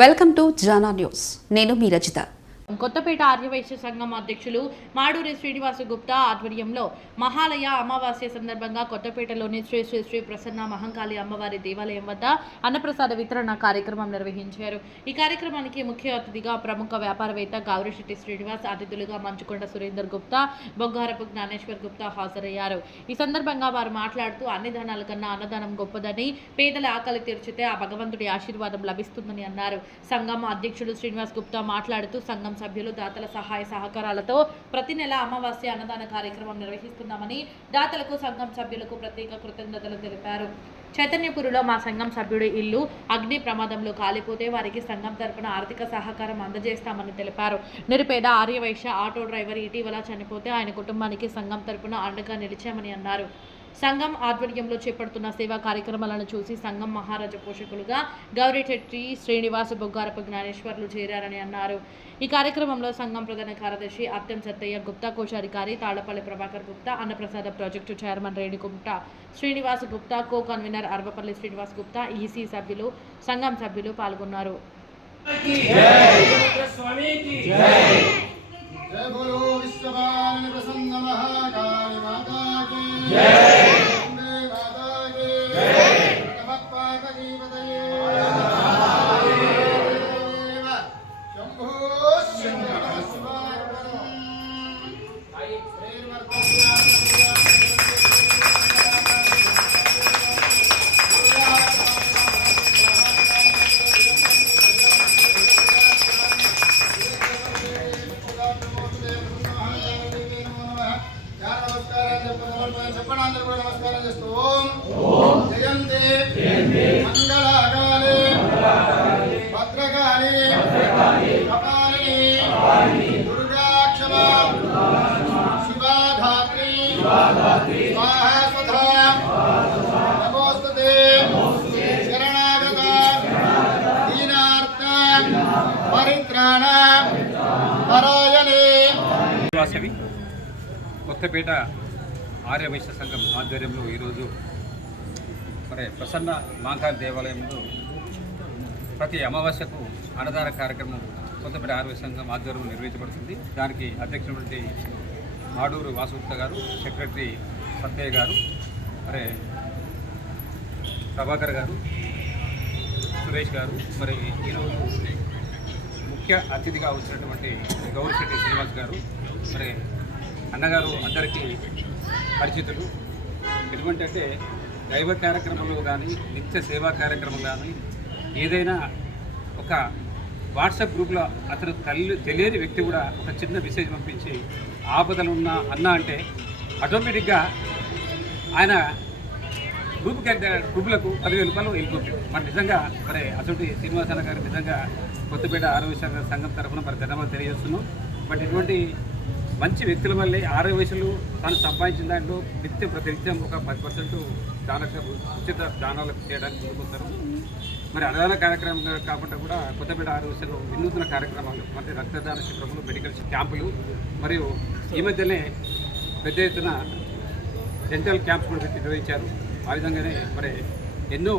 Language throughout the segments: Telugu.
Welcome to Jana news. నేను మీ రజిత. కొత్తపేట ఆర్యవైశ్య సంఘం అధ్యక్షులు మాడూరి శ్రీనివాస గుప్తా ఆధ్వర్యంలో మహాలయ అమావాస్య సందర్భంగా కొత్తపేటలోని శ్రీ శ్రీ శ్రీ ప్రసన్న మహంకాళి అమ్మవారి దేవాలయం వద్ద అన్నప్రసాద వితరణ కార్యక్రమం నిర్వహించారు. ఈ కార్యక్రమానికి ముఖ్య అతిథిగా ప్రముఖ వ్యాపారవేత్త గౌరిశెట్టి శ్రీనివాస్, అతిథులుగా మంచుకొండ సురేందర్ గుప్తా, బొగ్గారపు జ్ఞానేశ్వర్ గుప్తా హాజరయ్యారు. ఈ సందర్భంగా వారు మాట్లాడుతూ అన్ని దానాల కన్నా అన్నదానం గొప్పదని, పేదల ఆకలి తీర్చితే ఆ భగవంతుడి ఆశీర్వాదం లభిస్తుందని అన్నారు. సంఘం అధ్యక్షుడు శ్రీనివాస్ గుప్తా మాట్లాడుతూ సంఘం సభ్యులు దాతల సహాయ సహకారాలతో ప్రతి నెల అమావాస్య అన్నదాన కార్యక్రమం నిర్వహిస్తున్నామని, దాతలకు సంఘం సభ్యులకు ప్రత్యేక కృతజ్ఞతలు తెలిపారు. చైతన్యపురిలో మా సంఘం సభ్యుడి ఇల్లు అగ్ని ప్రమాదంలో కాలిపోతే వారికి సంఘం తరపున ఆర్థిక సహకారం అందజేస్తామని తెలిపారు. నిరుపేద ఆర్యవైశ్య ఆటో డ్రైవర్ ఇటీవల చనిపోతే ఆయన కుటుంబానికి సంఘం తరపున అండగా నిలిచామని అన్నారు. సంఘం ఆధ్వర్యంలో చేపడుతున్న సేవా కార్యక్రమాలను చూసి సంఘం మహారాజ పోషకులుగా గౌరిశెట్టి శ్రీనివాస్, బొగ్గారపు జ్ఞానేశ్వర్లు చేరారని అన్నారు. ఈ కార్యక్రమంలో సంఘం ప్రధాన కార్యదర్శి అత్తం సత్తయ్య గుప్తా, కోశాధికారి తాళ్లపల్లి ప్రభాకర్ గుప్తా, అన్నప్రసాద project chairman Renigunta Srinivas Gupta, co convener Arvapalli Srinivas Gupta, EC సభ్యులు, సంఘం సభ్యులు పాల్గొన్నారు. నమస్కారం చేస్తూ ఓం జయంతే మంగళకాలే భద్రకాళి కపాలిని దుర్గాక్షమా శివాధాత్రి స్వాహా నమోస్తుతే శరణాగత దీనార్త పరిత్రాణ పరాయణే. కొత్తపేట ఆర్యవైశ్య సంఘం ఆధ్వర్యంలో ఈరోజు ప్రసన్న మహంకాళి దేవాలయంలో ప్రతి అమావాస్యకు అన్నదాన కార్యక్రమం కొత్తపేట ఆర్యవైశ్య సంఘం ఆధ్వర్యంలో నిర్వహించబడుతుంది. దానికి అధ్యక్షుడు మాడూరు వాసుగుప్తా గారు, సెక్రటరీ సత్తయ్య గారు, ప్రభాకర్ గారు, సురేష్ గారు, ఈరోజు ముఖ్య అతిథిగా వచ్చినటువంటి గౌరిశెట్టి శ్రీనివాస్ గారు, అన్నగారు అందరికీ పరిచితులు. ఎటువంటి అంటే దైవ కార్యక్రమంలో కానీ, నిత్య సేవా కార్యక్రమం కానీ, ఏదైనా ఒక వాట్సాప్ గ్రూప్లో అతను తెలియని వ్యక్తి కూడా ఒక చిన్న మెసేజ్ పంపించి ఆపదలు ఉన్న అన్న అంటే ఆటోమేటిక్గా ఆయన గ్రూపులకు 10,000 రూపాయలు వెళ్ళిపోతుంది. నిజంగా అటువంటి శ్రీనివాస్ అన్న గారు నిజంగా కొత్తపేట ఆర్యవైశ్య సంఘం తరఫున ధన్యవాదాలు తెలియజేస్తున్నాం. ఇటువంటి మంచి వ్యక్తుల వల్లే ఆర్యవైశ్యులు తాను సంపాదించిన దాంట్లో ప్రతినిత్యం ఒక 10% ఉచిత దానాలకు చేయడానికి ముందుకొస్తారు. అన్నదాన కార్యక్రమం కాకుండా కూడా కొత్తపేట ఆర్యవైశ్యులు వినూత్న కార్యక్రమాలు, రక్తదాన శిబిరములు, మెడికల్ క్యాంపులు, మరియు ఈ మధ్యనే పెద్ద ఎత్తున డెంటల్ క్యాంప్స్ కూడా నిర్వహించారు. ఆ విధంగానే ఎన్నో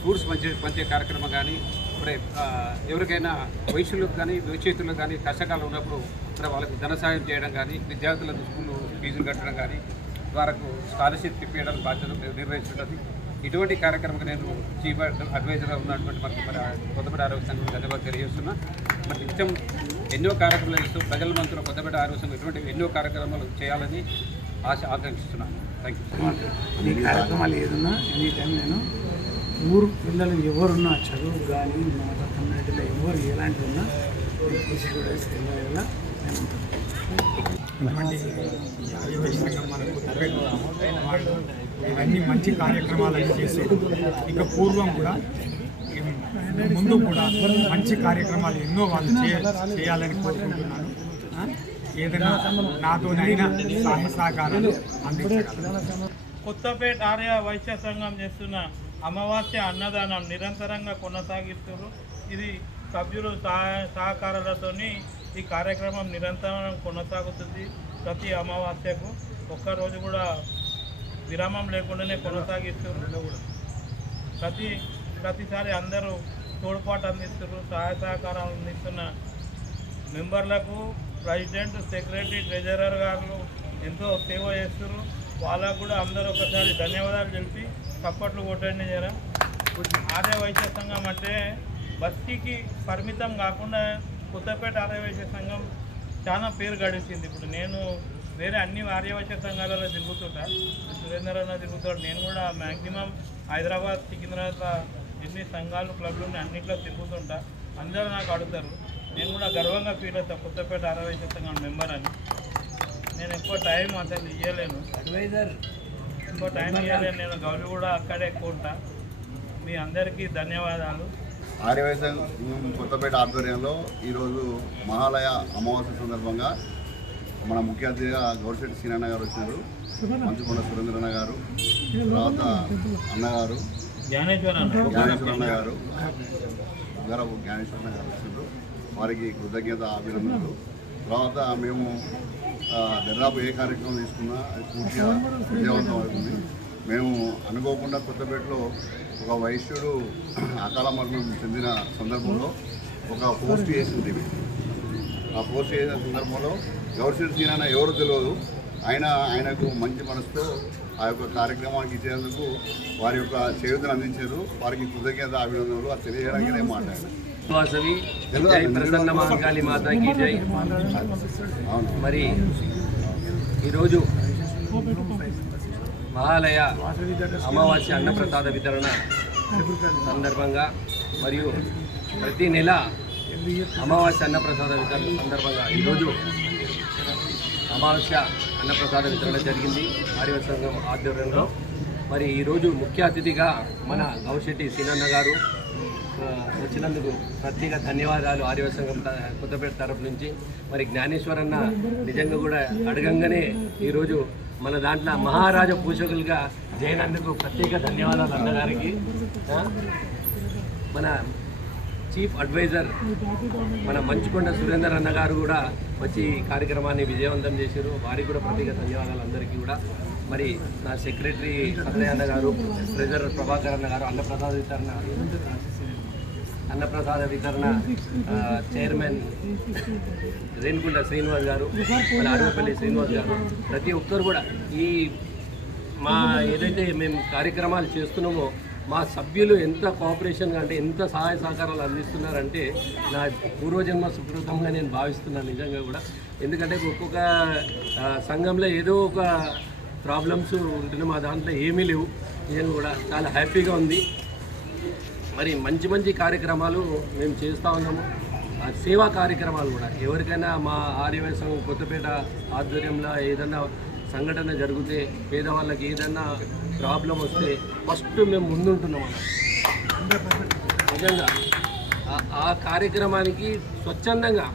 ఫ్రూట్స్ పంచే కార్యక్రమం కానీ, ఎవరికైనా వైశ్యులకు కానీ విచేతులకు కానీ కష్టకాలం ఉన్నప్పుడు వాళ్ళకు ధన సాయం చేయడం కానీ, విద్యార్థులకు స్కూల్ ఫీజులు కట్టడం కానీ, వారికి స్కాలర్షిప్ ఇప్పించడం బాధ్యత నిర్వహిస్తున్నది. ఇటువంటి కార్యక్రమం నేను చీఫ్ అడ్వైజర్గా ఉన్నటువంటి కొత్తపేట ఆర్యవైశ్య సంఘం ధన్యవాదాలు తెలియజేస్తున్నా. నిత్యం ఎన్నో కార్యక్రమాలు చేస్తూ ప్రజల మంత్రులు కొత్తపేట ఆర్యవైశ్య సంఘం ఇటువంటి ఎన్నో కార్యక్రమాలు చేయాలని ఆకాంక్షిస్తున్నాను. Thank you. ఈ కార్యక్రమాలు ఏదన్నా ఎనీ టైం నేను ఊరు పిల్లలు ఎవరున్నా, చదువు కానీ మా కమ్యూనిటీలో ఎవరు ఎలాంటి ఉన్నా తీసి కూడా తీసుకెళ్ళేలా నేను ఇవన్నీ మంచి కార్యక్రమాలను చేసి ఇక పూర్వం కూడా ముందు కూడా మంచి కార్యక్రమాలు ఎన్నో వాళ్ళు చేయాలని కోరుకుంటున్నాను. ఏదైనా నాతోనైనా సహాయ సహకారాలు అందించగలను. కొత్తపేట ఆర్య వైశ్య సంఘం చేస్తున్న అమావాస్య అన్నదానం నిరంతరంగా కొనసాగిస్తున్నారు. ఇది సభ్యులు సహకారాలతో ఈ కార్యక్రమం నిరంతరం కొనసాగుతుంది. ప్రతి అమావాస్యకు ఒక్కరోజు కూడా విరామం లేకుండానే కొనసాగిస్తున్నారు. ప్రతిసారి అందరూ తోడ్పాటు అందిస్తున్నారు. సహాయ సహకారాలు అందిస్తున్న మెంబర్లకు ప్రెసిడెంట్, సెక్రటరీ, ట్రెజరర్ గారు ఎంతో సేవ చేస్తున్నారు. వాళ్ళకు కూడా అందరూ ఒకసారి ధన్యవాదాలు తెలిపి చప్పట్లు కొట్టండి. జరా ఆర్య వైశ్య సంఘం అంటే బస్తీకి పరిమితం కాకుండా కొత్తపేట ఆర్య వైశ్య సంఘం చాలా పేరు గడిచింది. ఇప్పుడు నేను వేరే అన్ని ఆర్య వైశ్య సంఘాలలో తిరుగుతుంటా, సురేంద్రన్న తిరుగుతాడు. నేను కూడా మ్యాక్సిమం హైదరాబాద్, సికింద్రాబాద్ ఎన్ని సంఘాలు క్లబ్లు ఉన్నాయి అన్నింటిలో తిరుగుతుంటా. అందరూ నాకు అడుగుతారు. నేను కూడా గర్వంగా ఫీల్ అవుతాను కొత్తపేట ఆర్య వైశ్య సంఘం మెంబర్ అని. నేను ఎక్కువ టైం అసలు ఇవ్వలేను, నేను గౌలి కూడా అక్కడే ఎక్కువ ఉంటా. మీ అందరికీ ధన్యవాదాలు. ఆర్యవైశ్య సంఘం కొత్తపేట ఆధ్వర్యంలో ఈరోజు మహాలయ అమావాస్య సందర్భంగా మన ముఖ్య అతిథిగా గౌరిశెట్టి సీనన్న గారు వచ్చినారు, మంచుకొండ సురేంద్రన్న గారు, తర్వాత అన్నగారు జ్ఞానేశ్వరన్న గారు వచ్చినారు. వారికి కృతజ్ఞత అభినందనలు. తర్వాత మేము దాదాపు ఏ కార్యక్రమం తీసుకున్నా అది పూర్తిగా విజయవంతం అవుతుంది. మేము అనుకోకుండా కొత్తపేటలో ఒక వైశ్యుడు అకాల మరణం చెందిన సందర్భంలో ఒక పోస్ట్ చేసింది. ఆ పోస్ట్ చేసిన సందర్భంలో గౌరిశెట్టి సీనన్న ఎవరు తెలియదు, ఆయనకు మంచి మనసుతో ఆ యొక్క కార్యక్రమానికి ఇచ్చేందుకు వారి యొక్క చేయూతను అందించారు. వారికి కృతజ్ఞత అభినందనలు. అది తెలియజేయడానికి నేను మాట్లాడాను. వాసవి జై ప్రసన్న మహంకాళి మాతాకి జై. మరి ఈరోజు మహాలయ అమావాస్య అన్నప్రసాద వితరణ సందర్భంగా మరియు ప్రతి నెల అమావాస్య అన్నప్రసాద వితరణ సందర్భంగా ఈరోజు అమావాస్య అన్నప్రసాద వితరణ జరిగింది ఆర్యవైశ్య సంఘం ఆధ్వర్యంలో. మరి ఈరోజు ముఖ్య అతిథిగా మన గౌరిశెట్టి సీనన్న గారు వచ్చినందుకు ప్రత్యేక ధన్యవాదాలు ఆర్యవైశ్య సంఘం కొత్తపేట తరపు నుంచి. మరి జ్ఞానేశ్వరన్న నిజంగా కూడా అడగంగానే ఈరోజు మన దాంట్లో మహారాజా పూజకులుగా చేయనందుకు ప్రత్యేక ధన్యవాదాలు అన్నగారికి. మన చీఫ్ అడ్వైజర్ మన మంచుకొండ సురేందర్ అన్న గారు కూడా వచ్చి ఈ కార్యక్రమాన్ని విజయవంతం చేశారు. వారికి కూడా ప్రత్యేక ధన్యవాదాలు అందరికీ కూడా. మరి నా సెక్రటరీ సత్యయ్య అన్న గారు, ట్రెజరర్ ప్రభాకర్ అన్న గారు, అన్నప్రసాద వితరణ చైర్మన్ రేణుకుంట శ్రీనివాస్ గారు, మన అడవపల్లి శ్రీనివాస్ గారు, ప్రతి ఒక్కరు కూడా ఈ మా ఏదైతే మేము కార్యక్రమాలు చేస్తున్నామో మా సభ్యులు ఎంత కోఆపరేషన్గా అంటే ఎంత సహాయ సహకారాలు అందిస్తున్నారంటే నా పూర్వజన్మ సుకృతంగా నేను భావిస్తున్నాను నిజంగా కూడా. ఎందుకంటే ఒక్కొక్క సంఘంలో ఏదో ఒక ప్రాబ్లమ్స్ ఉంటున్నాయి, మా దాంట్లో ఏమీ లేవు. నేను కూడా చాలా హ్యాపీగా ఉంది. మరి మంచి మంచి కార్యక్రమాలు మేము చేస్తూ ఉన్నాము. సేవా కార్యక్రమాలు కూడా ఎవరికైనా మా ఆర్యవైశ్య సంఘం కొత్తపేట ఆధ్వర్యంలో ఏదైనా సంఘటన జరిగితే, పేదవాళ్ళకి ఏదైనా ప్రాబ్లం వస్తే ఫస్ట్ మేము ముందుంటున్నాం అన్న. నిజంగా ఆ కార్యక్రమానికి స్వచ్ఛందంగా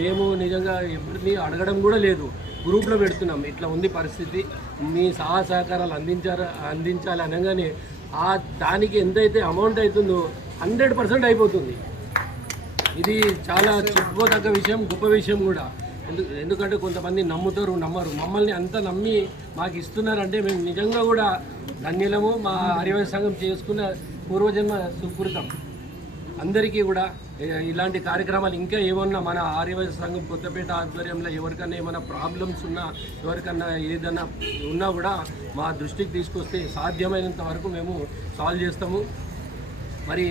మేము నిజంగా ఎవరిని అడగడం కూడా లేదు, గ్రూప్లో పెడుతున్నాం. ఇట్లా ఉంది పరిస్థితి, మీ సహాయ సహకారాలు అందించాలి అనగానే దానికి ఎంతైతే అమౌంట్ అవుతుందో 100% అయిపోతుంది. ఇది చాలా చెప్పుకోదగ్గ విషయం, గొప్ప విషయం కూడా. ఎందుకంటే కొంతమంది నమ్మరు. మమ్మల్ని అంత నమ్మి మాకు ఇస్తున్నారంటే మేము నిజంగా కూడా ధన్యులము. మా ఆర్యవైశ్య సంఘం చేసుకున్న పూర్వజన్మ సుకృతం. అందరికీ కూడా ఇలాంటి కార్యక్రమాలు ఇంకా ఏమన్నా మన ఆర్యవైశ్య సంఘం కొత్తపేట ఆధ్వర్యంలో ఎవరికన్నా ఏమైనా ప్రాబ్లమ్స్ ఉన్నా, ఎవరికన్నా ఏదైనా ఉన్నా కూడా మా దృష్టికి తీసుకొస్తే సాధ్యమైనంత వరకు మేము సాల్వ్ చేస్తాము. మరి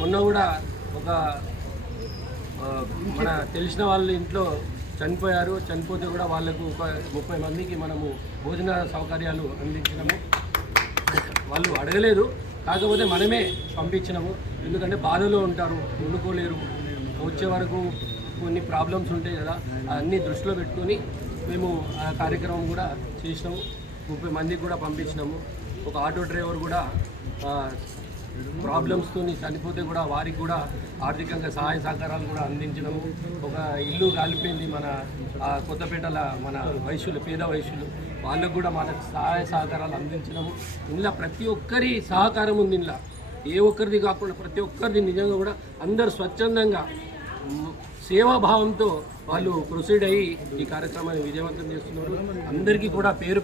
మొన్న కూడా ఒక మన తెలిసిన వాళ్ళ ఇంట్లో చనిపోతే కూడా వాళ్ళకు ఒక 30 మందికి మనము భోజన సౌకర్యాలు అందించినాము. వాళ్ళు అడగలేదు, కాకపోతే మనమే పంపించినాము. ఎందుకంటే బాధలో ఉంటారు, వండుకోలేరు, వచ్చే వరకు కొన్ని ప్రాబ్లమ్స్ ఉంటాయి కదా, అన్నీ దృష్టిలో పెట్టుకొని మేము ఆ కార్యక్రమం కూడా చేసినాము. 30 మందికి కూడా పంపించినాము. ఒక ఆటో డ్రైవర్ కూడా ప్రాబ్లమ్స్తో చనిపోతే కూడా వారికి కూడా ఆర్థికంగా సహాయ సహకారాలు కూడా అందించినాము. ఒక ఇల్లు కాలిపోయింది మన కొత్తపేటల మన వైశ్యులు, పేద వైశ్యులు, వాళ్ళకు కూడా మనకు సహాయ సహకారాలు అందించినాము. ఇందులో ప్రతి ఒక్కరి సహకారం ఉంది. ఇందులో ఏ ఒక్కరిది కాకుండా ప్రతి ఒక్కరిది నిజంగా కూడా అందరు స్వచ్ఛందంగా సేవాభావంతో వాళ్ళు ప్రొసీడ్ అయ్యి ఈ కార్యక్రమాన్ని విజయవంతం చేస్తున్నారు. అందరికీ కూడా పేరు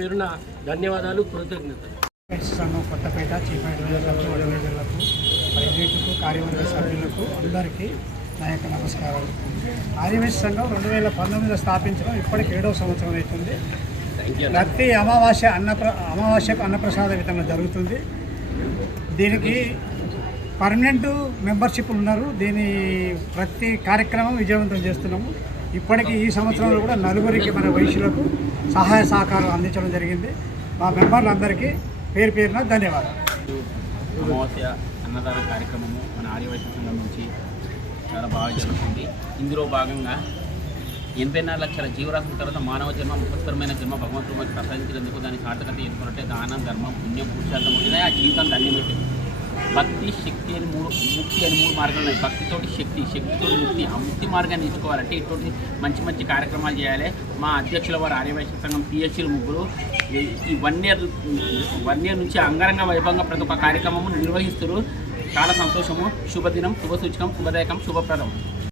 పేరున ధన్యవాదాలు, కృతజ్ఞతలు. సంఘం కొత్తపేట చీఫ్ అడ్వైజర్లకు, ప్రెసిడెంట్ కార్యవర్గ సభ్యులకు అందరికీ నా యొక్క నమస్కారాలు. ఆర్యవైశ్య సంఘం 2019లో స్థాపించడం ఇప్పటికి 7వ సంవత్సరం అవుతుంది. ప్రతి అమావాస్యకు అన్నప్రసాద వితరణ జరుగుతుంది. దీనికి పర్మనెంట్ మెంబర్షిప్ ఉన్నారు. దీని ప్రతి కార్యక్రమం విజయవంతం చేస్తున్నాము. ఇప్పటికీ ఈ సంవత్సరంలో కూడా 4 మన వైశ్యులకు సహాయ సహకారం అందించడం జరిగింది. మా మెంబర్లందరికీ పేరు పేరున ధన్యవాదాలు. అమావాస్య అన్నదాన కార్యక్రమము మన ఆర్యవైశ్య సంఘం నుంచి చాలా బాగా జరుగుతుంది. ఇందులో భాగంగా 84 లక్షల జీవరాశుల తర్వాత మానవ జన్మ ముఖస్థరమైన జన్మ భగవంతుడు మనకు ప్రసాదించినందుకు దాని సార్థకత ఎందుకంటే దానం, ధర్మం, పుణ్యం, పురుషార్థం ఉంటేనే ఆ జీవితం ధన్యమైంది. భక్తి, శక్తి అని ముక్తి అని 3 మార్గాలు ఉన్నాయి. భక్తితోటి శక్తి, శక్తితోటి ముక్తి. ఆ ముక్తి మార్గాన్ని ఎంచుకోవాలంటే ఇటువంటి మంచి మంచి కార్యక్రమాలు చేయాలి. మా అధ్యక్షుల వారు ఆర్యవైశ్య సంఘం పిహెచ్లు ముగ్గురు ఈ 1 year నుంచి అంగరంగ వైభవంగా ప్రతి ఒక్క కార్యక్రమము నిర్వహిస్తారు. చాలా సంతోషము. శుభదినం, శుభసూచకం, శుభదాయకం, శుభప్రదం.